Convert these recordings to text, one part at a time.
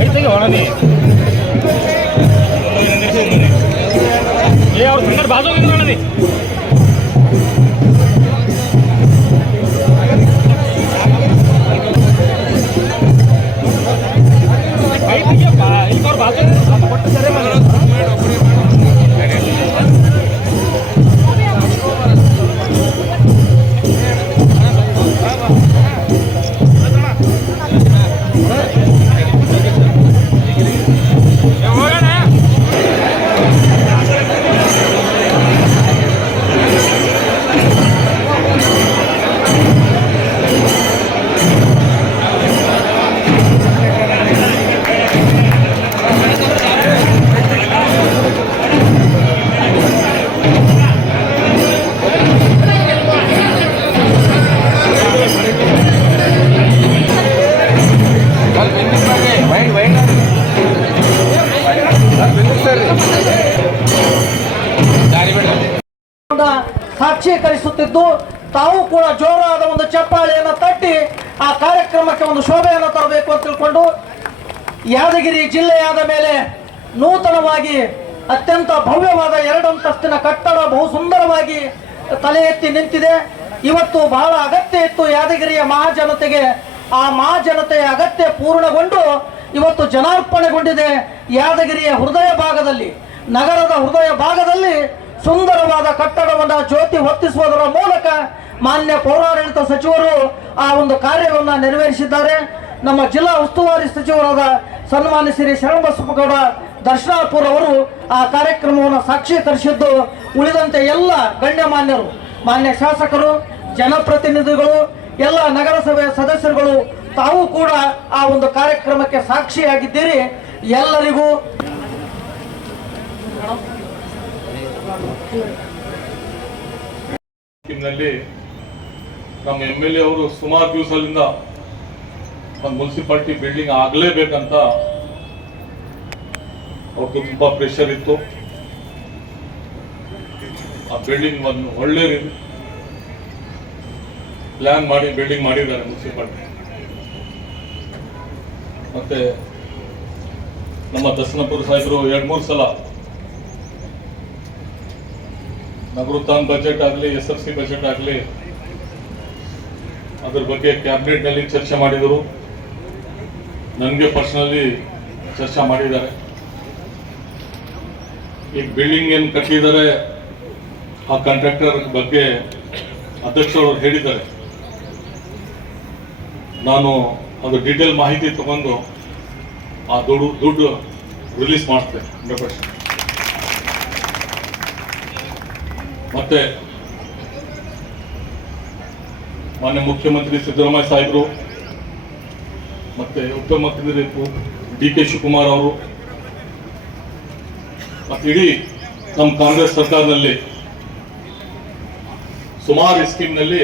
எடுத்துக்க வரணி ஏ அவர் சொன்னார் பாஜக ಸಾಕ್ಷೀಕರಿಸುತ್ತಿದ್ದು, ತಾವು ಕೂಡ ಜೋರಾದ ಒಂದು ಚಪ್ಪಾಳೆಯನ್ನು ತಟ್ಟಿ ಆ ಕಾರ್ಯಕ್ರಮಕ್ಕೆ ಒಂದು ಶೋಭೆಯನ್ನು ತರಬೇಕು ಅಂತ ತಿಳ್ಕೊಂಡು ಯಾದಗಿರಿ ಜಿಲ್ಲೆಯಾದ ಮೇಲೆ ನೂತನವಾಗಿ ಅತ್ಯಂತ ಭವ್ಯವಾದ ಎರಡಂತಸ್ತಿನ ಕಟ್ಟಡ ಬಹು ಸುಂದರವಾಗಿ ತಲೆ ಎತ್ತಿ ನಿಂತಿದೆ. ಇವತ್ತು ಬಹಳ ಅಗತ್ಯ ಇತ್ತು ಯಾದಗಿರಿಯ ಮಹಾಜನತೆಗೆ. ಆ ಮಹಾಜನತೆಯ ಅಗತ್ಯ ಪೂರ್ಣಗೊಂಡು ಇವತ್ತು ಜನಾರ್ಪಣೆಗೊಂಡಿದೆ ಯಾದಗಿರಿಯ ಹೃದಯ ಭಾಗದಲ್ಲಿ, ನಗರದ ಹೃದಯ ಭಾಗದಲ್ಲಿ ಸುಂದರವಾದ ಕಟ್ಟಡವನ್ನು ಜ್ಯೋತಿ ಹೊತ್ತಿಸುವುದರ ಮೂಲಕ ಮಾನ್ಯ ಪೌರಾಡಳಿತ ಸಚಿವರು ಆ ಒಂದು ಕಾರ್ಯವನ್ನು ನೆರವೇರಿಸಿದ್ದಾರೆ. ನಮ್ಮ ಜಿಲ್ಲಾ ಉಸ್ತುವಾರಿ ಸಚಿವರಾದ ಸನ್ಮಾನ್ಯ ಶ್ರೀ ಶರಣಬಸಪ್ಪಗೌಡ ದರ್ಶನಾಪುರ್ ಅವರು ಆ ಕಾರ್ಯಕ್ರಮವನ್ನು ಸಾಕ್ಷೀಕರಿಸಿದ್ದು, ಉಳಿದಂತೆ ಎಲ್ಲ ಗಣ್ಯಮಾನ್ಯರು, ಮಾನ್ಯ ಶಾಸಕರು, ಜನಪ್ರತಿನಿಧಿಗಳು, ಎಲ್ಲ ನಗರಸಭೆಯ ಸದಸ್ಯರುಗಳು ತಾವು ಕೂಡ ಆ ಒಂದು ಕಾರ್ಯಕ್ರಮಕ್ಕೆ ಸಾಕ್ಷಿಯಾಗಿದ್ದೀರಿ. ಎಲ್ಲರಿಗೂ ನಮ್ಮ ಎಂ ಎಲ್ ಎ ಅವರು ಸುಮಾರು ದಿವಸದಿಂದ ಒಂದು ಮುನ್ಸಿಪಾಲ್ಟಿ ಬಿಲ್ಡಿಂಗ್ ಆಗಲೇಬೇಕಂತ ಅವ್ರಿಗೆ ತುಂಬಾ ಪ್ರೆಷರ್ ಇತ್ತು. ಆ ಬಿಲ್ಡಿಂಗ್ ಒಂದು ಒಳ್ಳೆ ಪ್ಲ್ಯಾನ್ ಮಾಡಿ ಬಿಲ್ಡಿಂಗ್ ಮಾಡಿದ್ದಾರೆ ಮುನ್ಸಿಪಾಲ್ಟಿ. ಮತ್ತೆ ನಮ್ಮ ದರ್ಶನಪುರ ಸಾಹೇಬರು ಎರಡು ಮೂರು ಸಲ ನಗರೋತ್ಥಾನ ಬಜೆಟ್ ಆಗಲಿ ಎಸ್ ಎಫ್ ಸಿ ಬಜೆಟ್ ಆಗಲಿ ಅದ್ರ ಬಗ್ಗೆ ಕ್ಯಾಬಿನೆಟ್ನಲ್ಲಿ ಚರ್ಚೆ ಮಾಡಿದರು. ನನಗೆ ಪರ್ಸನಲಿ ಚರ್ಚೆ ಮಾಡಿದ್ದಾರೆ. ಈ ಬಿಲ್ಡಿಂಗ್ ಏನು ಕಟ್ಟಿದ್ದಾರೆ, ಆ ಕಾಂಟ್ರಾಕ್ಟರ್ ಬಗ್ಗೆ ಅಧ್ಯಕ್ಷರು ಹೇಳಿದ್ದಾರೆ. ನಾನು ಅದು ಡೀಟೇಲ್ ಮಾಹಿತಿ ತಗೊಂಡು ಆ ದುಡ್ಡು ದುಡ್ಡು ರಿಲೀಸ್ ಮಾಡ್ತೇವೆ ಹಂಡ್ರೆಡ್ ಪರ್ಸೆಂಟ್ ಮತ್ತೆ ಮಾನ್ಯ ಮುಖ್ಯಮಂತ್ರಿ ಸಿದ್ದರಾಮಯ್ಯ ಸಾಹೇಬರು, ಮತ್ತೆ ಉಪಮುಖ್ಯಮಂತ್ರಿ ಡಿ ಕೆ ಶಿವಕುಮಾರ್ ಅವರು, ಮತ್ತೆ ಇಡೀ ನಮ್ಮ ಕಾಂಗ್ರೆಸ್ ಸರ್ಕಾರದಲ್ಲಿ ಸುಮಾರು ಸ್ಕೀಮ್ನಲ್ಲಿ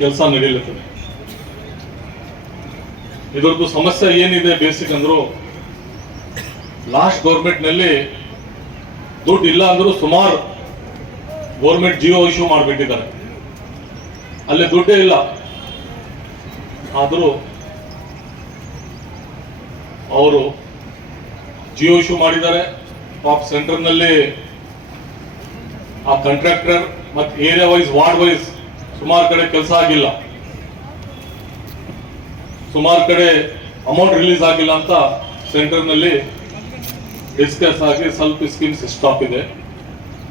ಕೆಲಸ ನಡೆಯಲಿರ್ತದೆ ಇದರದ್ದು ಸಮಸ್ಯೆ ಏನಿದೆ ಬೇಸಿಕ್ ಅಂದ್ರು ಲಾಸ್ಟ್ ಗೌರ್ಮೆಂಟ್ನಲ್ಲಿ ದುಡ್ಡು ಇಲ್ಲ ಅಂದ್ರು ಸುಮಾರು ಗೌರ್ಮೆಂಟ್ ಜಿಯೋ ಇಶ್ಯೂ ಮಾಡಿಬಿಟ್ಟಿದ್ದಾರೆ. ಅಲ್ಲಿ ದುಡ್ಡೇ ಇಲ್ಲ. ಆದರೂ ಅವರು ಜಿಯೋ ಇಶ್ಯೂ ಮಾಡಿದ್ದಾರೆ. ಪಾಪ್ ಸೆಂಟರ್ನಲ್ಲಿ ಆ ಕಾಂಟ್ರಾಕ್ಟರ್ ಮತ್ತು ಏರಿಯಾ ವೈಸ್ ವಾರ್ಡ್ ವೈಸ್ ಸುಮಾರು ಕಡೆ ಕೆಲಸ ಆಗಿಲ್ಲ. ಸುಮಾರು ಕಡೆ ಅಮೌಂಟ್ ರಿಲೀಸ್ ಆಗಿಲ್ಲ ಅಂತ ಸೆಂಟರ್ನಲ್ಲಿ ಡಿಸ್ಕಸ್ ಆಗಿ ಸ್ವಲ್ಪ ಸ್ಕೀಮ್ಸ್ ಸ್ಟಾಪ್ ಇದೆ.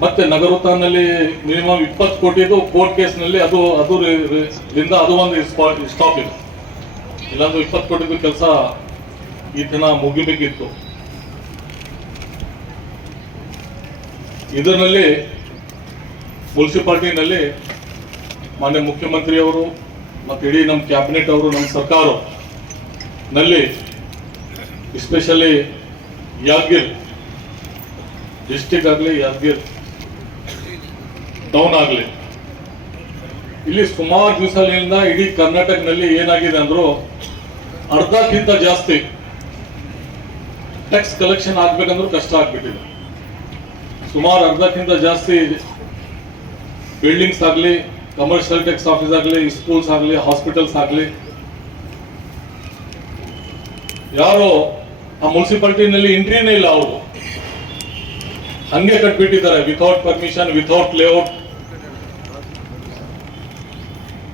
ಮತ್ತೆ ನಗರೋತ್ಥಾನಲ್ಲಿ ಮಿನಿಮಮ್ ಇಪ್ಪತ್ತು ಕೋಟಿದು ಕೋರ್ಟ್ ಕೇಸ್ನಲ್ಲಿ ಅದು ಅದು ಅದು ಒಂದು ಸ್ಟಾಪ್ ಇದೆ. ಇಲ್ಲಾಂದ್ರೆ ಇಪ್ಪತ್ತು ಕೋಟಿದು ಕೆಲಸ ಈ ದಿನ ಮುಗಿಬೇಕಿತ್ತು. ಇದರಲ್ಲಿ ಮುನ್ಸಿಪಾಲ್ಟಿನಲ್ಲಿ ಮಾನ್ಯ ಮುಖ್ಯಮಂತ್ರಿಯವರು ಮತ್ತು ಇಡೀ ನಮ್ಮ ಕ್ಯಾಬಿನೆಟ್ ಅವರು, ನಮ್ಮ ಸರ್ಕಾರ ನಲ್ಲಿ ಎಸ್ಪೆಷಲಿ ಯಾದಗಿರ್ ಡಿಸ್ಟಿಕ್ ಆಗಲಿ ಯಾದಗಿರ್ ಡೌನ್ ಆಗಲಿ, ಇಲ್ಲಿ ಸುಮಾರು ದಿವಸಗಳಿಂದ ಇಡೀ ಕರ್ನಾಟಕದಲ್ಲಿ ಏನಾಗಿದೆ ಅಂದ್ರು ಅರ್ಧಕ್ಕಿಂತ ಜಾಸ್ತಿ ಟ್ಯಾಕ್ಸ್ ಕಲೆಕ್ಷನ್ ಆಗ್ಬೇಕಂದ್ರೂ ಕಷ್ಟ ಆಗ್ಬಿಟ್ಟಿದೆ. ಸುಮಾರು ಅರ್ಧಕ್ಕಿಂತ ಜಾಸ್ತಿ ಬಿಲ್ಡಿಂಗ್ಸ್ ಆಗಲಿ ಕಮರ್ಷಿಯಲ್ ಟ್ಯಾಕ್ಸ್ ಆಫೀಸ್ ಆಗಲಿ ಸ್ಕೂಲ್ಸ್ ಆಗಲಿ ಹಾಸ್ಪಿಟಲ್ಸ್ ಆಗಲಿ ಯಾರೋ ಆ ಮುನ್ಸಿಪಾಲ್ಟಿನಲ್ಲಿ ಎಂಟ್ರಿನೇ ಇಲ್ಲ ಅವರು. ಹಂಗೆ ಕಟ್ಬಿಟ್ಟಿದ್ದಾರೆ ವಿಥೌಟ್ ಪರ್ಮಿಷನ್ ವಿಥೌಟ್ ಲೇಔಟ್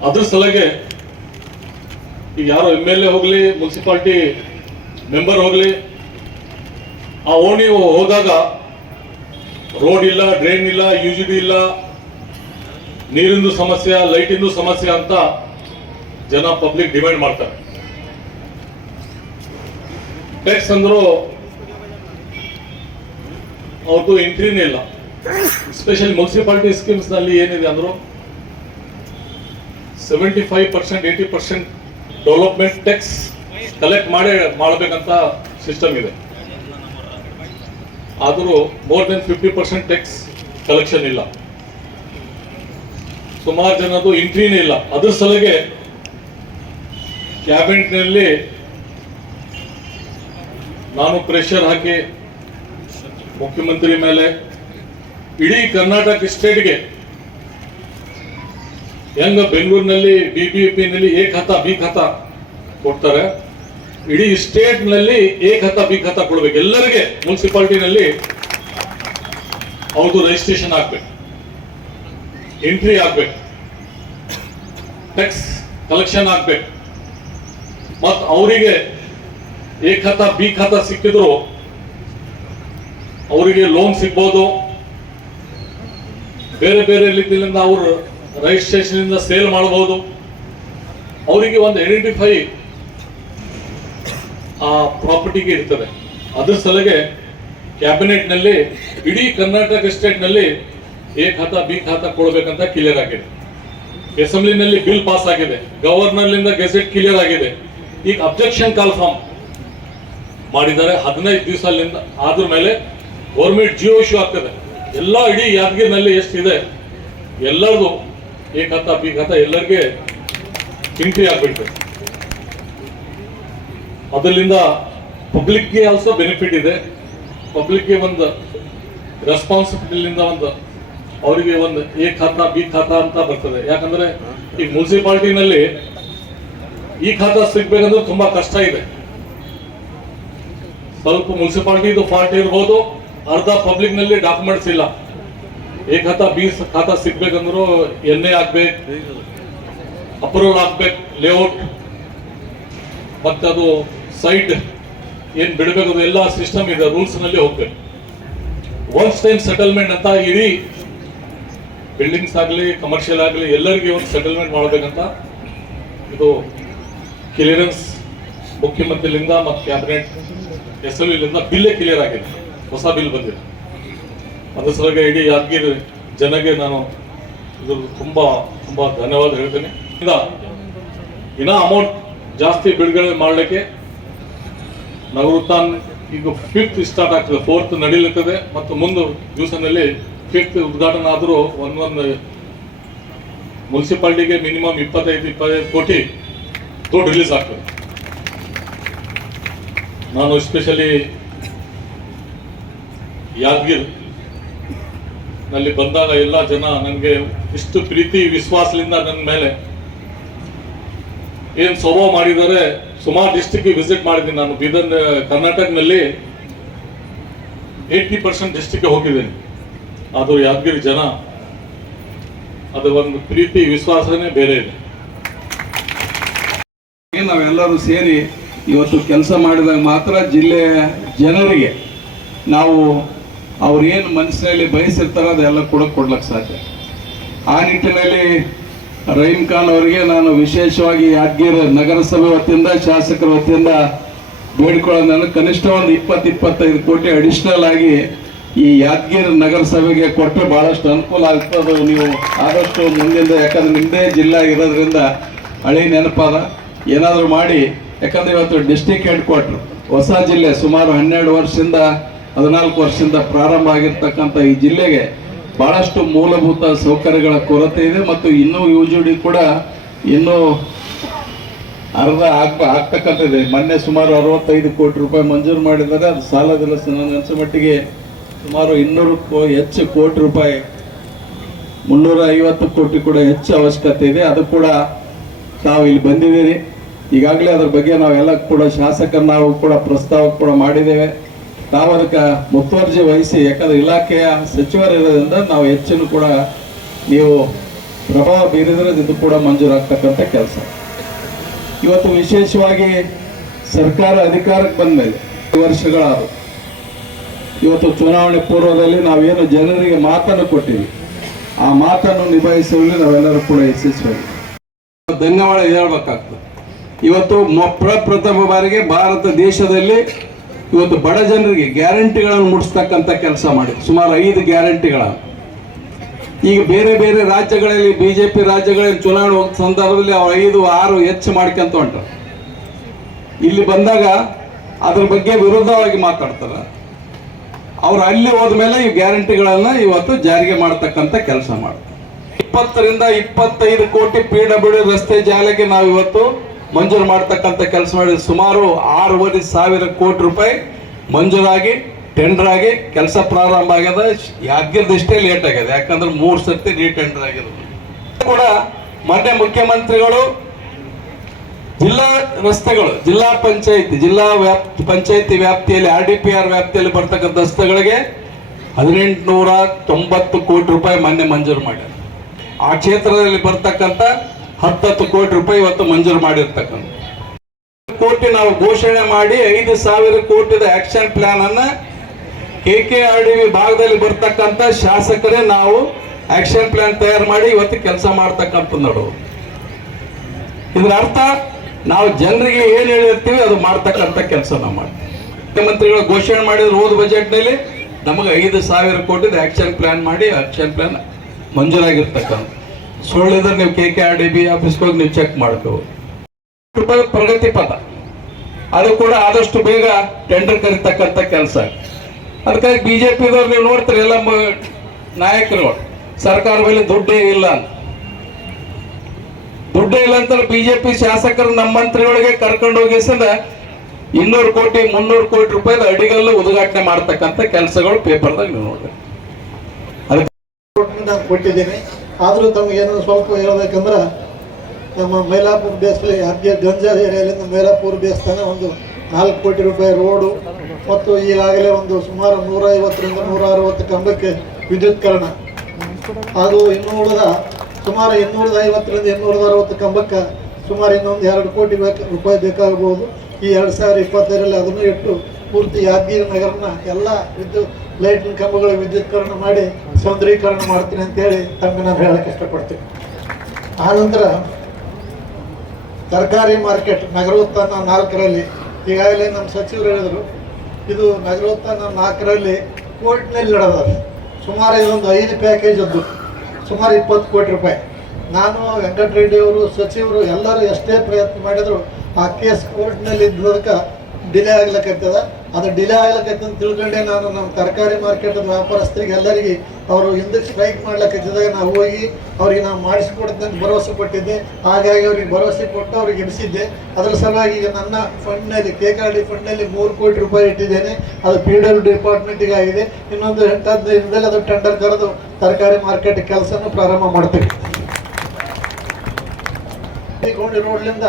ಅದ್ರ ಸಲಗೆ ಈಗ ಯಾರೋ ಎಂ ಎಲ್ ಎ ಹೋಗ್ಲಿ, ಮುನ್ಸಿಪಾಲ್ಟಿ ಮೆಂಬರ್ ಹೋಗ್ಲಿ, ಆ ಓಣಿ ಹೋದಾಗ ರೋಡ್ ಇಲ್ಲ ಡ್ರೈನ್ ಇಲ್ಲ ಯು ಜಿ ಬಿ ಇಲ್ಲ, ನೀರಿಂದು ಸಮಸ್ಯೆ ಲೈಟಿಂದು ಸಮಸ್ಯೆ ಅಂತ ಜನ ಪಬ್ಲಿಕ್ ಡಿಮ್ಯಾಂಡ್ ಮಾಡ್ತಾರೆ. ಟ್ಯಾಕ್ಸ್ ಅಂದ್ರು ಅವ್ರದ್ದು ಎಂಟ್ರಿನೇ ಇಲ್ಲ. ಸ್ಪೆಷಲಿ ಮುನ್ಸಿಪಾಲಿಟಿ ಸ್ಕೀಮ್ಸ್ನಲ್ಲಿ ಏನಿದೆ ಅಂದ್ರು seventy five percent eighty percent development tax collect ಮಾಡೇ ಮಾಡಬೇಕಂತ ಸಿಸ್ಟಮ್ ಇದೆ. ಆದರೂ more than fifty percent tax collection ಇಲ್ಲ. ಸುಮಾರು ಜನದ್ದು ಎಂಟ್ರಿನೇ ಇಲ್ಲ. ಅದ್ರ ಸಲಗೆ ಕ್ಯಾಬಿನೆಟ್ನಲ್ಲಿ ನಾನು ಪ್ರೆಷರ್ ಹಾಕಿ ಮುಖ್ಯಮಂತ್ರಿ ಮೇಲೆ ಇಡೀ ಕರ್ನಾಟಕ ಸ್ಟೇಟ್ಗೆ ಹೆಂಗ ಬೆಂಗಳೂರಿನಲ್ಲಿ ಬಿ ಬಿ ಪಿ ನಲ್ಲಿ ಏಕ ಖಾತಾ ಬಿ ಖಾತ ಕೊಡ್ತಾರೆ. ಇಡೀ ಸ್ಟೇಟ್ನಲ್ಲಿ ಎ ಖಾತಾ ಬಿ ಖಾತ ಕೊಡ್ಬೇಕು. ಎಲ್ಲರಿಗೆ ಮುನ್ಸಿಪಾಲಿಟಿನಲ್ಲಿ ಅವ್ರದ್ದು ರಿಜಿಸ್ಟ್ರೇಷನ್ ಆಗ್ಬೇಕು. ಎಂಟ್ರಿ ಆಗ್ಬೇಕು. ಟ್ಯಾಕ್ಸ್ ಕಲೆಕ್ಷನ್ ಆಗ್ಬೇಕು. ಮತ್ತು ಅವರಿಗೆ ಎ ಖಾತಾ, ಬಿ ಖಾತಾ ಸಿಕ್ಕಿದ್ರು ಅವರಿಗೆ ಲೋನ್ ಸಿಗ್ಬೋದು. ಬೇರೆ ಬೇರೆ ರೀತಿಯಿಂದ ಅವರು ರಿಜಿಸ್ಟ್ರೇಷನ್ ಇಂದ ಸೇಲ್ ಮಾಡಬಹುದು ಅವರಿಗೆ ಒಂದು ಐಡೆಂಟಿಫೈ ಆ ಪ್ರಾಪರ್ಟಿಗೆ ಇರ್ತದೆ. ಅದ್ರ ಸಲಗೆ ಕ್ಯಾಬಿನೆಟ್ನಲ್ಲಿ, ಇಡೀ ಕರ್ನಾಟಕ ಸ್ಟೇಟ್ನಲ್ಲಿ ಎ ಖಾತಾ, ಬಿ ಖಾತಾ ಕೊಡಬೇಕಂತ ಕ್ಲಿಯರ್ ಆಗಿದೆ. ಅಸೆಂಬ್ಲಿನಲ್ಲಿ ಬಿಲ್ ಪಾಸ್ ಆಗಿದೆ. ಗವರ್ನರ್ಲಿಂದ ಗೆಜೆಟ್ ಕ್ಲಿಯರ್ ಆಗಿದೆ. ಈಗ ಅಬ್ಜೆಕ್ಷನ್ ಕಾಲ್ ಫಾರ್ಮ್ ಮಾಡಿದ್ದಾರೆ. ಹದಿನೈದು ದಿವಸದಿಂದ ಆದ್ರ ಮೇಲೆ ಗೌರ್ಮೆಂಟ್ ಜಿಯೋ ಇಶ್ಯೂ ಆಗ್ತದೆ. ಎಲ್ಲ ಇಡೀ ಯಾದಗಿರಿನಲ್ಲಿ ಎಷ್ಟಿದೆ, ಎಲ್ಲರದು ಎ ಕಥ, ಬಿ ಕಥ ಎಲ್ಲರಿಗೆ ಎಂಟ್ರಿ ಆಗ್ಬಿಟ್ಟು ಅದರಿಂದ ಪಬ್ಲಿಕ್ಗೆ ಆಲ್ಸೋ ಬೆನಿಫಿಟ್ ಇದೆ. ಪಬ್ಲಿಕ್ಗೆ ಒಂದು ರೆಸ್ಪಾನ್ಸಿಬಿಲಿಟಿಯಿಂದ ಒಂದು ಅವರಿಗೆ ಒಂದು ಎ ಖಾತಾ, ಬಿ ಖಾತಾ ಅಂತ ಬರ್ತದೆ. ಯಾಕಂದ್ರೆ ಈ ಮುನ್ಸಿಪಾಲ್ಟಿನಲ್ಲಿ ಈ ಖಾತಾ ಸಿಗ್ಬೇಕಂದ್ರೆ ತುಂಬಾ ಕಷ್ಟ ಇದೆ. ಸ್ವಲ್ಪ ಮುನ್ಸಿಪಾಲ್ಟಿದು ಫಾಲ್ಟ್ ಇರ್ಬೋದು. ಅರ್ಧ ಪಬ್ಲಿಕ್ನಲ್ಲಿ ಡಾಕ್ಯುಮೆಂಟ್ಸ್ ಇಲ್ಲ. ಎ ಖಾತಾ ಬಿ ಖಾತಾ ಸಿಗ್ಬೇಕಂದ್ರೂ ಎನ್ ಎ ಆಗ್ಬೇಕು ಅಪ್ರೂವಲ್ ಆಗ್ಬೇಕು ಲೇಔಟ್ ಮತ್ತೆ ಅದು ಸೈಟ್ ಏನ್ ಬಿಡಬೇಕು ಅದು ಎಲ್ಲ ಸಿಸ್ಟಮ್ ಇದೆ ರೂಲ್ಸ್ನಲ್ಲಿ ಹೋಗ್ಬೇಕು. ಒನ್ಸ್ ಟೈಮ್ ಸೆಟಲ್ಮೆಂಟ್ ಅಂತ ಇಡೀ ಬಿಲ್ಡಿಂಗ್ಸ್ ಆಗಲಿ ಕಮರ್ಷಿಯಲ್ ಆಗಲಿ, ಎಲ್ಲರಿಗೆ ಒಂದು ಸೆಟಲ್ಮೆಂಟ್ ಮಾಡಬೇಕಂತ ಇದು ಕ್ಲಿಯರೆನ್ಸ್ ಮುಖ್ಯಮಂತ್ರಿಲಿಂದ ಮತ್ತು ಕ್ಯಾಬಿನೆಟ್ ಎಸ್ ಎಲ್ ಬಿಲ್ಲೇ ಕ್ಲಿಯರ್ ಆಗಿದೆ ಹೊಸ ಬಿಲ್ ಬಂದಿದೆ. ಅದ್ರ ಸಲುವಾಗಿ ಇಡೀ ಯಾದಗಿರಿ ಜನಗೆ ನಾನು ಇದು ತುಂಬ ತುಂಬ ಧನ್ಯವಾದ ಹೇಳ್ತೇನೆ. ಇನ್ನೂ ಅಮೌಂಟ್ ಜಾಸ್ತಿ ಬಿಡುಗಡೆ ಮಾಡಲಿಕ್ಕೆ ನವೃತ್ತಾನ್ ಈಗ ಫಿಫ್ತ್ ಸ್ಟಾರ್ಟ್ ಆಗ್ತದೆ. ಫೋರ್ತ್ ನಡೀಲಿರ್ತದೆ. ಮತ್ತು ಮುಂದೆ ದಿವಸದಲ್ಲಿ ಫಿಫ್ತ್ ಉದ್ಘಾಟನೆ ಆದರೂ ಒಂದೊಂದು ಮುನ್ಸಿಪಾಲಿಟಿಗೆ ಮಿನಿಮಮ್ ಇಪ್ಪತ್ತೈದು ಇಪ್ಪತ್ತೈದು ಕೋಟಿ ದುಡ್ಡು ರಿಲೀಸ್ ಆಗ್ತದೆ. ನಾನು ಎಸ್ಪೆಷಲಿ ಯಾದಗಿರ್ನಲ್ಲಿ ಬಂದಾಗ ಎಲ್ಲ ಜನ ನನಗೆ ಇಷ್ಟು ಪ್ರೀತಿ, ವಿಶ್ವಾಸದಿಂದ ನನ್ನ ಮೇಲೆ ಏನು ಸ್ವಭಾವ ಮಾಡಿದ್ದಾರೆ, ಸುಮಾರು ಡಿಸ್ಟಿಕ್ ವಿಸಿಟ್ ಮಾಡಿದ್ದೀನಿ ನಾನು. ಬೀದರ್ ಕರ್ನಾಟಕದಲ್ಲಿ ಏಯ್ಟಿ ಪರ್ಸೆಂಟ್ ಡಿಸ್ಟಿಕ್ ಹೋಗಿದ್ದೀನಿ. ಆದರೂ ಯಾದಗಿರಿ ಜನ, ಅದು ಒಂದು ಪ್ರೀತಿ, ವಿಶ್ವಾಸನೇ ಬೇರೆ ಇದೆ. ನಾವೆಲ್ಲರೂ ಸೇರಿ ಇವತ್ತು ಕೆಲಸ ಮಾಡಿದಾಗ ಮಾತ್ರ ಜಿಲ್ಲೆಯ ಜನರಿಗೆ ನಾವು ಅವ್ರೇನು ಮನಸ್ಸಿನಲ್ಲಿ ಬಯಸಿರ್ತಾರೋ ಅದೆಲ್ಲ ಕೂಡ ಕೊಡ್ಲಿಕ್ಕೆ ಸಾಧ್ಯ. ಆ ನಿಟ್ಟಿನಲ್ಲಿ ರಹೀಂ ಖಾನ್ ಅವರಿಗೆ ನಾನು ವಿಶೇಷವಾಗಿ ಯಾದಗಿರಿ ನಗರಸಭೆ ವತಿಯಿಂದ, ಶಾಸಕರ ವತಿಯಿಂದ ಬೇಡ್ಕೊಳ್ಳೋದನ್ನು ಕನಿಷ್ಠ ಒಂದು ಇಪ್ಪತ್ತು ಇಪ್ಪತ್ತೈದು ಕೋಟಿ ಅಡಿಷನಲ್ ಆಗಿ ಈ ಯಾದಗಿರಿ ನಗರಸಭೆಗೆ ಕೊಟ್ಟರೆ ಭಾಳಷ್ಟು ಅನುಕೂಲ ಆಗ್ತದೆ ನೀವು ಆದಷ್ಟು ಮುಂದಿಂದ, ಯಾಕಂದ್ರೆ ನಿಮ್ಮದೇ ಜಿಲ್ಲಾ ಇರೋದ್ರಿಂದ ಹಳೆ ನೆನಪಾದ. ಏನಾದರೂ ಮಾಡಿ ಯಾಕಂದ್ರೆ ಇವತ್ತು ಡಿಸ್ಟಿಕ್ ಹೆಡ್ ಕ್ವಾರ್ಟರ್, ಹೊಸ ಜಿಲ್ಲೆ ಸುಮಾರು ಹನ್ನೆರಡು ವರ್ಷದಿಂದ, ಹದಿನಾಲ್ಕು ವರ್ಷದಿಂದ ಪ್ರಾರಂಭ ಆಗಿರ್ತಕ್ಕಂಥ ಈ ಜಿಲ್ಲೆಗೆ ಬಹಳಷ್ಟು ಮೂಲಭೂತ ಸೌಕರ್ಯಗಳ ಕೊರತೆ ಇದೆ ಮತ್ತು ಇನ್ನೂ ಯು ಜಿ ಡಿ ಕೂಡ ಇನ್ನೂ ಅರ್ಧ ಆಗ್ಬ ಇದೆ ಮೊನ್ನೆ ಸುಮಾರು ಅರವತ್ತೈದು ಕೋಟಿ ರೂಪಾಯಿ ಮಂಜೂರು ಮಾಡಿದ್ದಾರೆ. ಅದು ಸಾಲದಿಲ್ಲ ಸ- ನನ್ನ ಮಟ್ಟಿಗೆ ಸುಮಾರು ಇನ್ನೂರು ಕೋ, ಹೆಚ್ಚು ಕೋಟಿ ರೂಪಾಯಿ ಮುನ್ನೂರ ಐವತ್ತು ಕೋಟಿ ಕೂಡ ಹೆಚ್ಚು ಅವಶ್ಯಕತೆ ಇದೆ. ಅದು ಕೂಡ ತಾವು ಇಲ್ಲಿ ಬಂದಿದ್ದೀರಿ. ಈಗಾಗಲೇ ಅದ್ರ ಬಗ್ಗೆ ನಾವೆಲ್ಲ ಕೂಡ ಶಾಸಕರು ನಾವು ಕೂಡ ಪ್ರಸ್ತಾವ ಕೂಡ ಮಾಡಿದ್ದೇವೆ. ನಾವು ಅದಕ್ಕೆ ಮುತುವರ್ಜಿ ವಹಿಸಿ ಯಾಕಂದ್ರೆ ಇಲಾಖೆಯ ಸಚಿವರಿರೋದ್ರಿಂದ ನಾವು ಹೆಚ್ಚಿನ ಕೂಡ ನೀವು ಪ್ರಭಾವ ಬೀರಿದ್ರೆ ಇದು ಕೂಡ ಮಂಜೂರಾಗ್ತಕ್ಕಂಥ ಕೆಲಸ. ಇವತ್ತು ವಿಶೇಷವಾಗಿ ಸರ್ಕಾರ ಅಧಿಕಾರಕ್ಕೆ ಬಂದ ಮೇಲೆ ವರ್ಷಗಳಾದವು ಇವತ್ತು ಚುನಾವಣೆ ಪೂರ್ವದಲ್ಲಿ ನಾವೇನು ಜನರಿಗೆ ಮಾತನ್ನು ಕೊಟ್ಟಿವಿ ಆ ಮಾತನ್ನು ನಿಭಾಯಿಸುವಲ್ಲಿ ನಾವೆಲ್ಲರೂ ಕೂಡ ಯಶಸ್ವಿ ಧನ್ಯವಾದ ಹೇಳ್ಬೇಕಾಗ್ತದೆ. ಇವತ್ತು ಪ್ರಪ್ರಥಮ ಬಾರಿಗೆ ಭಾರತ ದೇಶದಲ್ಲಿ ಇವತ್ತು ಬಡ ಜನರಿಗೆ ಗ್ಯಾರಂಟಿಗಳನ್ನು ಮುಟ್ಟಿಸ್ತಕ್ಕಂಥ ಕೆಲಸ ಮಾಡಿ ಸುಮಾರು ಐದು ಗ್ಯಾರಂಟಿಗಳ ಈಗ ಬೇರೆ ಬೇರೆ ರಾಜ್ಯಗಳಲ್ಲಿ ಬಿ ಜೆ ಪಿ ರಾಜ್ಯಗಳಲ್ಲಿ ಚುನಾವಣೆ ಸಂದರ್ಭದಲ್ಲಿ ಅವ್ರು ಐದು, ಆರು ಹೆಚ್ಚು ಮಾಡ್ಕೊಂತ ಹೊಂಟರು. ಇಲ್ಲಿ ಬಂದಾಗ ಅದ್ರ ಬಗ್ಗೆ ವಿರುದ್ಧವಾಗಿ ಮಾತಾಡ್ತಾರೆ. ಅವ್ರು ಅಲ್ಲಿ ಹೋದ್ಮೇಲೆ ಈ ಗ್ಯಾರಂಟಿಗಳನ್ನ ಇವತ್ತು ಜಾರಿಗೆ ಮಾಡ್ತಕ್ಕಂಥ ಕೆಲಸ ಮಾಡ್ತಾರೆ. ಇಪ್ಪತ್ತರಿಂದ ಇಪ್ಪತ್ತೈದು ಕೋಟಿ ಪಿ ಡಬ್ಲ್ಯೂ ರಸ್ತೆ ಜಾಲಕ್ಕೆ ನಾವು ಇವತ್ತು ಮಂಜೂರು ಮಾಡ್ತಕ್ಕಂಥ ಕೆಲಸ ಮಾಡಿ ಸುಮಾರು ಆರೂವರೆ ಸಾವಿರ ಕೋಟಿ ರೂಪಾಯಿ ಮಂಜೂರಾಗಿ ಟೆಂಡರ್ ಆಗಿ ಕೆಲಸ ಪ್ರಾರಂಭ ಆಗ್ಯದ. ಯಾದಗಿರಿದಷ್ಟೇ ಲೇಟ್ ಆಗ್ಯದ. ಯಾಕಂದ್ರೆ ಮೂರು ಸರ್ತಿ ರೀ ಟೆಂಡರ್ ಆಗಿರೋದು ಕೂಡ ಮೊನ್ನೆ ಮುಖ್ಯಮಂತ್ರಿಗಳು, ಜಿಲ್ಲಾ ರಸ್ತೆಗಳು, ಜಿಲ್ಲಾ ಪಂಚಾಯತಿ, ಜಿಲ್ಲಾ ವ್ಯಾಪ್, ಪಂಚಾಯತಿ ವ್ಯಾಪ್ತಿಯಲ್ಲಿ, ಆರ್ ಡಿ ಪಿ ಆರ್ ವ್ಯಾಪ್ತಿಯಲ್ಲಿ ಬರ್ತಕ್ಕಂಥ ರಸ್ತೆಗಳಿಗೆ ಹದಿನೆಂಟುನೂರ ತೊಂಬತ್ತು ಕೋಟಿ ರೂಪಾಯಿ ಮೊನ್ನೆ ಮಂಜೂರು ಮಾಡ್ಯಾರ. ಆ ಕ್ಷೇತ್ರದಲ್ಲಿ ಬರ್ತಕ್ಕಂಥ ಹತ್ತತ್ತು ಕೋಟಿ ರೂಪಾಯಿ ಇವತ್ತು ಮಂಜೂರು ಮಾಡಿರ್ತಕ್ಕಂಥ. ಕೋಟಿ ನಾವು ಘೋಷಣೆ ಮಾಡಿ ಐದು ಸಾವಿರ ಕೋಟಿದ ಆಕ್ಷನ್ ಪ್ಲಾನ್ ಅನ್ನ ಕೆ ಕೆ ಆರ್ ಡಿ ಭಾಗದಲ್ಲಿ ಬರ್ತಕ್ಕಂಥ ಶಾಸಕರೇ ನಾವು ಆಕ್ಷನ್ ಪ್ಲಾನ್ ತಯಾರು ಮಾಡಿ ಇವತ್ತು ಕೆಲಸ ಮಾಡ್ತಕ್ಕಂಥ ನಡು. ಇದ್ರ ಅರ್ಥ ನಾವು ಜನರಿಗೆ ಏನ್ ಹೇಳಿರ್ತೀವಿ ಅದು ಮಾಡ್ತಕ್ಕಂಥ ಕೆಲಸ ನಾವು ಮಾಡ್ತೀವಿ. ಮುಖ್ಯಮಂತ್ರಿಗಳು ಘೋಷಣೆ ಮಾಡಿದ್ರು ಹೋದ ಬಜೆಟ್ನಲ್ಲಿ ನಮಗೆ ಐದು ಸಾವಿರ ಕೋಟಿದ ಆಕ್ಷನ್ ಪ್ಲಾನ್ ಮಾಡಿ ಆಕ್ಷನ್ ಪ್ಲಾನ್ ಮಂಜೂರಾಗಿರ್ತಕ್ಕಂಥ. ಸುಳ್ಳಿದ್ರೆ ನೀವು K K R D B ಆಫೀಸ್ಗೆ ಹೋಗಿ ನೀವು ಚೆಕ್ ಮಾಡ್ಕೋಬೋದು ರೂಪಾಯಿ ಪ್ರಗತಿ ಪಥ. ಅದು ಕೂಡ ಆದಷ್ಟು ಬೇಗ ಟೆಂಡರ್ ಕರಿತಕ್ಕಂಥ ಕೆಲಸ. ಅದಕ್ಕಾಗಿ ಬಿಜೆಪಿದವ್ರು ನೀವು ನೋಡ್ತೀರಿ, ಎಲ್ಲ ನಾಯಕರು. ಸರ್ಕಾರ ಮೇಲೆ ದುಡ್ಡೇ ಇಲ್ಲ ಅಂತ. ದುಡ್ಡೇ ಇಲ್ಲ ಅಂತ ಬಿಜೆಪಿ ಶಾಸಕರು ನಮ್ಮ ಮಂತ್ರಿಗಳಿಗೆ ಕರ್ಕೊಂಡು ಹೋಗಿಸಿದ ಇನ್ನೂರು ಕೋಟಿ, ಮುನ್ನೂರು ಕೋಟಿ ರೂಪಾಯಿದ ಅಡಿಗಲ್ಲು ಉದ್ಘಾಟನೆ ಮಾಡ್ತಕ್ಕಂಥ ಕೆಲಸಗಳು ಪೇಪರ್ದಾಗ ನೀವು ನೋಡ್ರಿ. ಅದಕ್ಕೆ ಕೊಟ್ಟಿದ್ದೀನಿ. ಆದರೂ ತಮಗೇನು ಸ್ವಲ್ಪ ಹೇಳಬೇಕಂದ್ರೆ ನಮ್ಮ ಮೈಲಾಪುರ ಬೇಸ್ಲಿ ಅಗ್ಗೆ ಗಂಜಾಲ್ ಏರಿಯಾಲಿಂದ ಮೈಲಾಪುರ ಬೇಸ್ತಾನ ಒಂದು ನಾಲ್ಕು ಕೋಟಿ ರೂಪಾಯಿ ರೋಡು ಮತ್ತು ಈಗಾಗಲೇ ಒಂದು ಸುಮಾರು ನೂರ ಐವತ್ತರಿಂದ ನೂರ ಅರವತ್ತು ಕಂಬಕ್ಕೆ ವಿದ್ಯುತ್ಕರಣ. ಅದು ಇನ್ನೂ ಉಳಿದ ಸುಮಾರು ಇನ್ನೂರದ ಐವತ್ತರಿಂದ ಇನ್ನೂರದ ಅರವತ್ತು ಕಂಬಕ್ಕೆ ಸುಮಾರು ಇನ್ನೊಂದು ಎರಡು ಕೋಟಿ ಬೇಕು ರೂಪಾಯಿ ಬೇಕಾಗಬಹುದು. ಈ ಎರಡು ಸಾವಿರ ಇಪ್ಪತ್ತೈದರಲ್ಲಿ ಅದನ್ನು ಇಟ್ಟು ಪೂರ್ತಿ ಯಾದಗಿರಿ ನಗರನ ಎಲ್ಲ ವಿದ್ಯುತ್ ಲೈಟಿನ ಕಂಬಗಳ ವಿದ್ಯುತ್ಕರಣ ಮಾಡಿ ಸೌಂದರೀಕರಣ ಮಾಡ್ತೀನಿ ಅಂತೇಳಿ ತಮಗೆ ನಾನು ಹೇಳಕ್ಕೆ ಇಷ್ಟಪಡ್ತೀನಿ. ಆನಂತರ ತರಕಾರಿ ಮಾರ್ಕೆಟ್ ನಗರೋತ್ಥಾನ ನಾಲ್ಕರಲ್ಲಿ, ಈಗಾಗಲೇ ನಮ್ಮ ಸಚಿವರು ಹೇಳಿದರು, ಇದು ನಗರೋತ್ಥಾನ ನಾಲ್ಕರಲ್ಲಿ ಕೋರ್ಟ್ನಲ್ಲಿ ನಡೆದ ಸುಮಾರು ಇದೊಂದು ಐದು ಪ್ಯಾಕೇಜ್ ಅದ್ದು ಸುಮಾರು ಇಪ್ಪತ್ತು ಕೋಟಿ ರೂಪಾಯಿ. ನಾನು ವೆಂಕಟರೆಡ್ಡಿಯವರು ಸಚಿವರು ಎಲ್ಲರೂ ಎಷ್ಟೇ ಪ್ರಯತ್ನ ಮಾಡಿದ್ರು, ಆ ಕೇಸ್ ಕೋರ್ಟ್ನಲ್ಲಿ ಇದ್ದದಕ್ಕೆ ಡಿಲೇ ಆಗ್ಲಕ್ಕತ್ತದ ಅದು ಡಿಲೇ ಆಗ್ಲಿಕ್ಕತ್ತ ಅಂತ ತಿಳ್ಕೊಂಡೆ ನಾನು ನಮ್ಮ ತರಕಾರಿ ಮಾರ್ಕೆಟ್ ವ್ಯಾಪಾರಸ್ಥರಿಗೆ ಎಲ್ಲರಿಗೆ ಅವರು ಹಿಂದಕ್ಕೆ ಸ್ಟ್ರೈಕ್ ಮಾಡ್ಲಿಕ್ಕತ್ತಿದಾಗ ನಾವು ಹೋಗಿ ಅವ್ರಿಗೆ ನಾವು ಮಾಡಿಸ್ಕೊಡ್ತೀನಿ ಅಂತ ಭರವಸೆ ಕೊಟ್ಟಿದ್ದೆ. ಹಾಗಾಗಿ ಅವ್ರಿಗೆ ಭರವಸೆ ಕೊಟ್ಟು ಅವ್ರಿಗೆ ಎಣಿಸಿದ್ದೆ. ಅದರ ಸಲುವಾಗಿ ಈಗ ನನ್ನ ಫಂಡ್ನಲ್ಲಿ ಕೆ ಆರ್ ಡಿ ಫಂಡ್ನಲ್ಲಿ ಮೂರು ಕೋಟಿ ರೂಪಾಯಿ ಇಟ್ಟಿದ್ದೇನೆ. ಅದು ಪಿ ಡಬ್ಲ್ಯೂ ಡಿಪಾರ್ಟ್ಮೆಂಟಿಗೆ ಆಗಿದೆ. ಇನ್ನೊಂದು ಎಂಟು ದಿನದಲ್ಲಿ ಅದು ಟೆಂಡರ್ ಕರೆದು ತರಕಾರಿ ಮಾರ್ಕೆಟ್ ಕೆಲಸನೂ ಪ್ರಾರಂಭ ಮಾಡ್ತೀವಿ. ಎತ್ತಿಕೊಂಡು ರೋಡ್ಲಿಂದ,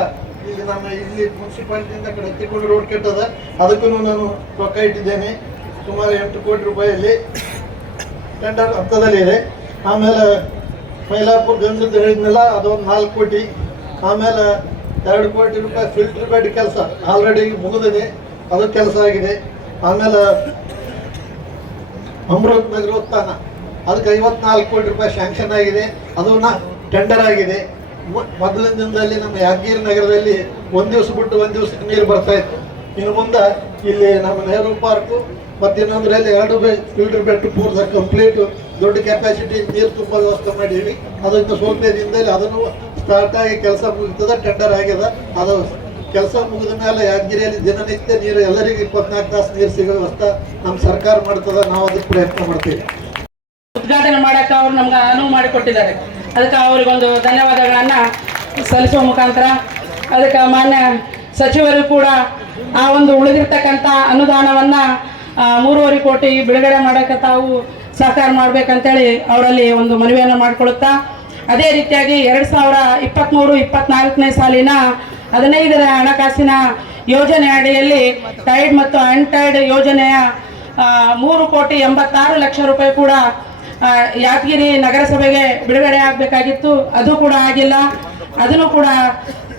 ಈಗ ನಮ್ಮ ಇಲ್ಲಿ ಮುನ್ಸಿಪಾಲಿಟಿಯಿಂದ ಕಡೆ ಎತ್ತಿಕೊಂಡು ರೋಡ್ ಕೆಟ್ಟದ. ಅದಕ್ಕೂ ನಾನು ರೊಕ್ಕ ಇಟ್ಟಿದ್ದೇನೆ. ಸುಮಾರು ಎಂಟು ಕೋಟಿ ರೂಪಾಯಲ್ಲಿ. ಟೆಂಡರ್ ಹಂತದಲ್ಲಿ ಇದೆ. ಆಮೇಲೆ ಮೈಲಾಪುರ ಗಂಜದ ಹೇಳಿದ್ನೆಲ್ಲ, ಅದೊಂದು ನಾಲ್ಕು ಕೋಟಿ. ಆಮೇಲೆ ಎರಡು ಕೋಟಿ ರೂಪಾಯಿ ಫಿಲ್ಟರ್ ಬೆಡ್ ಕೆಲಸ ಆಲ್ರೆಡಿ ಮುಗಿದಿದೆ. ಅದು ಕೆಲಸ ಆಗಿದೆ. ಆಮೇಲೆ ಅಮೃತ್ ನಗರೋತ್ಥಾನ. ಅದಕ್ಕೆ ಐವತ್ನಾಲ್ಕು ಕೋಟಿ ರೂಪಾಯಿ ಶಾಂಕ್ಷನ್ ಆಗಿದೆ. ಅದನ್ನ ಟೆಂಡರ್ ಆಗಿದೆ. ಮೊದಲಿನ ದಿನದಲ್ಲಿ ನಮ್ಮ ಯಾದಗಿರಿ ನಗರದಲ್ಲಿ ಒಂದು ದಿವಸ ಬಿಟ್ಟು ಒಂದು ದಿವಸಕ್ಕೆ ನೀರು ಬರ್ತಾ ಇತ್ತು. ಇನ್ನು ಮುಂದೆ ಇಲ್ಲಿ ನಮ್ಮ ನೆಹರು ಪಾರ್ಕು ಮತ್ತು ಇನ್ನೊಂದರಲ್ಲಿ ಎರಡು ಫಿಲ್ಟರ್ ಬೆಡ್ ಪೂರ್ತಿ ಕಂಪ್ಲೀಟ್ ದೊಡ್ಡ ಕೆಪಾಸಿಟಿ ನೀರು ತುಂಬ ವ್ಯವಸ್ಥೆ ಮಾಡೀವಿ ಅದನ್ನು ಸ್ವಲ್ಪ ದಿನದಲ್ಲಿ ಅದನ್ನು ಸ್ಟಾರ್ಟ್ ಆಗಿ ಕೆಲಸ ಮುಗಿತದ ಟೆಂಡರ್ ಆಗ್ಯದ ಅದು ಕೆಲಸ ಮುಗಿದ ಮೇಲೆ ಯಾದಗಿರಿಯಲ್ಲಿ ದಿನನಿತ್ಯ ನೀರು ಎಲ್ಲರಿಗೂ ಇಪ್ಪತ್ನಾಲ್ಕು ತಾಸು ನೀರು ಸಿಗೋ ವ್ಯವಸ್ಥೆ ನಮ್ಮ ಸರ್ಕಾರ ಮಾಡ್ತದ, ನಾವು ಅದಕ್ಕೆ ಪ್ರಯತ್ನ ಮಾಡ್ತೀವಿ. ಉದ್ಘಾಟನೆ ಮಾಡಕ್ಕೆ ಅವ್ರು ನಮ್ಗೆ ಅನುವು ಮಾಡಿಕೊಟ್ಟಿದ್ದಾರೆ. ಅದಕ್ಕೆ ಅವರಿಗೊಂದು ಧನ್ಯವಾದಗಳನ್ನು ಸಲ್ಲಿಸುವ ಮುಖಾಂತರ ಅದಕ್ಕೆ ಮಾನ್ಯ ಸಚಿವರು ಕೂಡ ಆ ಒಂದು ಉಳಿದಿರ್ತಕ್ಕಂಥ ಅನುದಾನವನ್ನು ಮೂರುವರೆ ಕೋಟಿ ಬಿಡುಗಡೆ ಮಾಡೋಕ್ಕೆ ತಾವು ಸಹಕಾರ ಮಾಡಬೇಕಂತೇಳಿ ಅವರಲ್ಲಿ ಒಂದು ಮನವಿಯನ್ನು ಮಾಡಿಕೊಳ್ಳುತ್ತಾ, ಅದೇ ರೀತಿಯಾಗಿ ಎರಡು ಸಾವಿರ ಇಪ್ಪತ್ತ್ಮೂರು ಇಪ್ಪತ್ನಾಲ್ಕನೇ ಸಾಲಿನ ಹದಿನೈದರ ಹಣಕಾಸಿನ ಯೋಜನೆ ಅಡಿಯಲ್ಲಿ ಟೈಡ್ ಮತ್ತು ಅನ್ಟೈಡ್ ಯೋಜನೆಯ ಮೂರು ಕೋಟಿ ಎಂಬತ್ತಾರು ಲಕ್ಷ ರೂಪಾಯಿ ಕೂಡ ಯಾದಗಿರಿ ನಗರಸಭೆಗೆ ಬಿಡುಗಡೆ ಆಗಬೇಕಾಗಿತ್ತು. ಅದು ಕೂಡ ಆಗಿಲ್ಲ. ಅದನ್ನು ಕೂಡ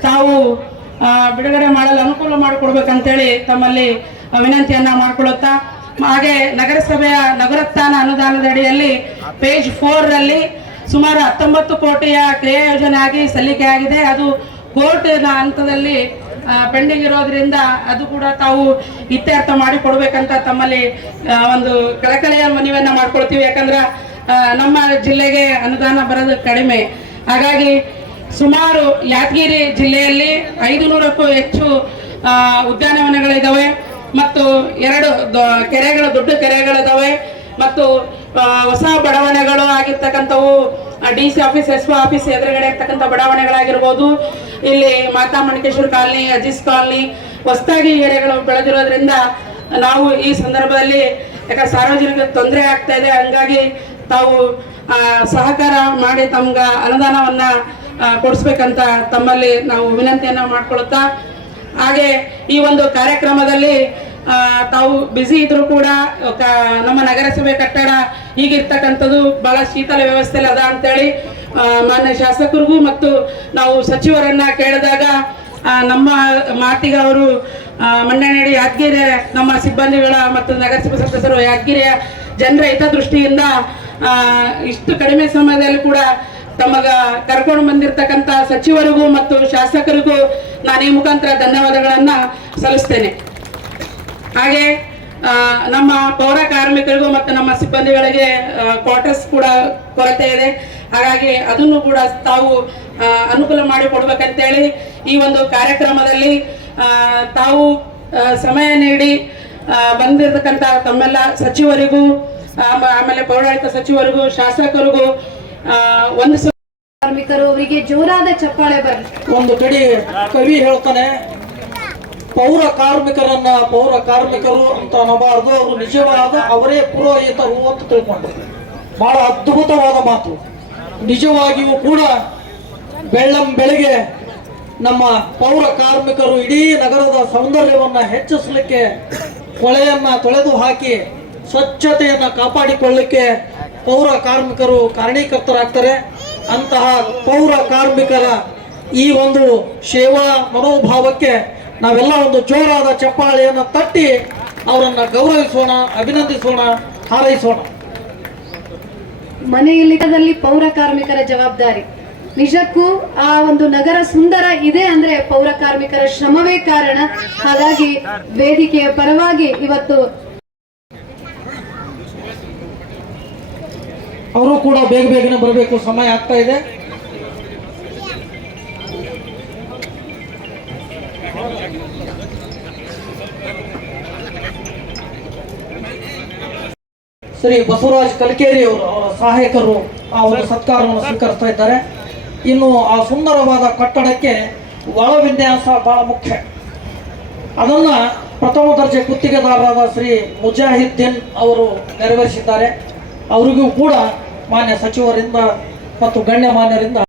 ತಾವು ಬಿಡುಗಡೆ ಮಾಡಲು ಅನುಕೂಲ ಮಾಡಿಕೊಡ್ಬೇಕಂತೇಳಿ ತಮ್ಮಲ್ಲಿ ವಿನಂತಿಯನ್ನ ಮಾಡಿಕೊಳ್ಳುತ್ತಾ, ಹಾಗೆ ನಗರಸಭೆಯ ನಗರೋತ್ಥಾನ ಅನುದಾನದ ಅಡಿಯಲ್ಲಿ ಪೇಜ್ ಫೋರ್ ರಲ್ಲಿ ಸುಮಾರು ಹತ್ತೊಂಬತ್ತು ಕೋಟಿಯ ಕ್ರಿಯಾ ಯೋಜನೆ ಆಗಿ ಸಲ್ಲಿಕೆ ಆಗಿದೆ. ಅದು ಕೋರ್ಟ್ನ ಹಂತದಲ್ಲಿ ಪೆಂಡಿಂಗ್ ಇರೋದ್ರಿಂದ ಅದು ಕೂಡ ತಾವು ಇತ್ಯರ್ಥ ಮಾಡಿ ಕೊಡ್ಬೇಕಂತ ತಮ್ಮಲ್ಲಿ ಒಂದು ಕಳಕಳಿಯ ಮನವಿಯನ್ನ ಮಾಡ್ಕೊಳ್ತೀವಿ. ಯಾಕಂದ್ರೆ ನಮ್ಮ ಜಿಲ್ಲೆಗೆ ಅನುದಾನ ಬರೋದು ಕಡಿಮೆ. ಹಾಗಾಗಿ ಸುಮಾರು ಯಾದಗಿರಿ ಜಿಲ್ಲೆಯಲ್ಲಿ ಐದು ನೂರಕ್ಕೂ ಹೆಚ್ಚು ಉದ್ಯಾನವನಗಳಿದ್ದಾವೆ ಮತ್ತು ಎರಡು ಕೆರೆಗಳು, ದೊಡ್ಡ ಕೆರೆಗಳಿದಾವೆ. ಮತ್ತು ಹೊಸ ಬಡಾವಣೆಗಳು ಆಗಿರ್ತಕ್ಕಂಥವು D C office, S office ಎದುರುಗಡೆ ಇರ್ತಕ್ಕಂಥ ಬಡಾವಣೆಗಳಾಗಿರ್ಬೋದು. ಇಲ್ಲಿ ಮಾತಾ ಮಣಿಕೇಶ್ವರ ಕಾಲನಿ, ಅಜೀಸ್ ಕಾಲನಿ, ಹೊಸದಾಗಿ ಏರಿಯಾಗಳು ಬೆಳೆದಿರೋದ್ರಿಂದ ನಾವು ಈ ಸಂದರ್ಭದಲ್ಲಿ ಯಾಕಂದ್ರೆ ಸಾರ್ವಜನಿಕ ತೊಂದರೆ ಆಗ್ತಾ ಇದೆ, ಹಂಗಾಗಿ ತಾವು ಸಹಕಾರ ಮಾಡಿ ತಮ್ಗೆ ಅನುದಾನವನ್ನ ಕೊಡಿಸ್ಬೇಕಂತ ತಮ್ಮಲ್ಲಿ ನಾವು ವಿನಂತಿಯನ್ನ ಮಾಡ್ಕೊಳುತ್ತಾ ಹಾಗೆ ಈ ಒಂದು ಕಾರ್ಯಕ್ರಮದಲ್ಲಿ ತಾವು ಬ್ಯುಸಿ ಇದ್ರು ಕೂಡ ನಮ್ಮ ನಗರಸಭೆ ಕಟ್ಟಡ ಈಗಿರ್ತಕ್ಕಂಥದ್ದು ಬಹಳ ಶೀತಲ ವ್ಯವಸ್ಥೆಯಲ್ಲಿ ಅದ ಅಂತೇಳಿ ಮಾನ್ಯ ಶಾಸಕರಿಗೂ ಮತ್ತು ನಾವು ಸಚಿವರನ್ನ ಕೇಳಿದಾಗ ನಮ್ಮ ಮಾತಿಗೆ ಅವರು ಮಂಡನಡಿ ಯಾದಗಿರಿ ನಮ್ಮ ಸಿಬ್ಬಂದಿಗಳ ಮತ್ತು ನಗರಸಭೆ ಸದಸ್ಯರು ಯಾದಗಿರಿಯ ಜನರ ಹಿತದೃಷ್ಟಿಯಿಂದ ಇಷ್ಟು ಕಡಿಮೆ ಸಮಯದಲ್ಲಿ ಕೂಡ ತಮಗ ಕರ್ಕೊಂಡು ಬಂದಿರತಕ್ಕಂತ ಸಚಿವರಿಗೂ ಮತ್ತು ಶಾಸಕರಿಗೂ ನಾನು ಈ ಮುಖಾಂತರ ಧನ್ಯವಾದಗಳನ್ನ ಸಲ್ಲಿಸ್ತೇನೆ. ಹಾಗೆ ನಮ್ಮ ಪೌರ ಕಾರ್ಮಿಕರಿಗೂ ಮತ್ತು ನಮ್ಮ ಸಿಬ್ಬಂದಿಗಳಿಗೆ ಕ್ವಾರ್ಟರ್ಸ್ ಕೂಡ ಕೊರತೆ ಇದೆ. ಹಾಗಾಗಿ ಅದನ್ನು ಕೂಡ ತಾವು ಅನುಕೂಲ ಮಾಡಿ ಕೊಡ್ಬೇಕಂತೇಳಿ ಈ ಒಂದು ಕಾರ್ಯಕ್ರಮದಲ್ಲಿ ತಾವು ಸಮಯ ನೀಡಿ ಬಂದಿರತಕ್ಕಂಥ ತಮ್ಮೆಲ್ಲ ಸಚಿವರಿಗೂ ಆಮೇಲೆ ಪೌರಾಡಳಿತ ಸಚಿವರಿಗೂ, ಶಾಸಕರಿಗೂ ಒಂದು ಕಾರ್ಮಿಕರು ಅವರಿಗೆ ಜೋರಾದ ಚಪ್ಪಾಳೆ ಬರಲಿ ಒಂದು ಕಡೆ ಕವಿ ಹೇಳ್ತಾನೆ ಪೌರ ಕಾರ್ಮಿಕರನ್ನ ಪೌರ ಕಾರ್ಮಿಕರು ಅಂತ ಅನ್ನಬಾರದು ಅವರು ನಿಜವಾದ ಅವರೇ ಪುರೋಹಿತರು ಅಂತ ತಿಳ್ಕೊಂಡ್ರು ಬಹಳ ಅದ್ಭುತವಾದ ಮಾತು. ನಿಜವಾಗಿಯೂ ಕೂಡ ಬೆಳ್ಳಂ ಬೆಳಗ್ಗೆ ನಮ್ಮ ಪೌರ ಕಾರ್ಮಿಕರು ಇಡೀ ನಗರದ ಸೌಂದರ್ಯವನ್ನ ಹೆಚ್ಚಿಸಲಿಕ್ಕೆ ಕೊಳೆಯನ್ನ ತೊಳೆದು ಹಾಕಿ ಸ್ವಚ್ಛತೆಯನ್ನ ಕಾಪಾಡಿಕೊಳ್ಳಲಿಕ್ಕೆ ಪೌರ ಕಾರ್ಮಿಕರು ಕಾರಣೀಕರ್ತರಾಗ್ತಾರೆ. ಅಂತಹ ಪೌರ ಕಾರ್ಮಿಕರ ಈ ಒಂದು ಸೇವಾ ಮನೋಭಾವಕ್ಕೆ ನಾವೆಲ್ಲ ಒಂದು ಜೋರಾದ ಚಪ್ಪಾಳೆಯನ್ನು ತಟ್ಟಿ ಅವರನ್ನ ಗೌರವಿಸೋಣ, ಅಭಿನಂದಿಸೋಣ, ಹಾರೈಸೋಣ. ಮನೆಯಲ್ಲಿ ಪೌರ ಕಾರ್ಮಿಕರ ಜವಾಬ್ದಾರಿ. ನಿಜಕ್ಕೂ ಆ ಒಂದು ನಗರ ಸುಂದರ ಇದೆ ಅಂದ್ರೆ ಪೌರ ಕಾರ್ಮಿಕರ ಶ್ರಮವೇ ಕಾರಣ. ಹಾಗಾಗಿ ವೇದಿಕೆಯ ಪರವಾಗಿ ಇವತ್ತು ಅವರು ಕೂಡ ಬೇಗ ಬೇಗನೆ ಬರಬೇಕು, ಸಮಯ ಆಗ್ತಾ ಇದೆ. ಶ್ರೀ ಬಸವರಾಜ್ ಕಲ್ಕೇರಿ ಅವರು, ಅವರ ಸಹಾಯಕರು ಆ ಒಂದು ಸತ್ಕಾರವನ್ನು ಸ್ವೀಕರಿಸ್ತಾ ಇದ್ದಾರೆ. ಇನ್ನು ಆ ಸುಂದರವಾದ ಕಟ್ಟಡಕ್ಕೆ ಒಳ ವಿನ್ಯಾಸ ಬಹಳ ಮುಖ್ಯ. ಅದನ್ನ ಪ್ರಥಮ ದರ್ಜೆ ಗುತ್ತಿಗೆದಾರರಾದ ಶ್ರೀ ಮುಜಾಹಿದ್ದೀನ್ ಅವರು ನೆರವೇರಿಸಿದ್ದಾರೆ. ಅವರಿಗೂ ಕೂಡ ಮಾನ್ಯ ಸಚಿವರಿಂದ ಮತ್ತು ಗಣ್ಯಮಾನ್ಯರಿಂದ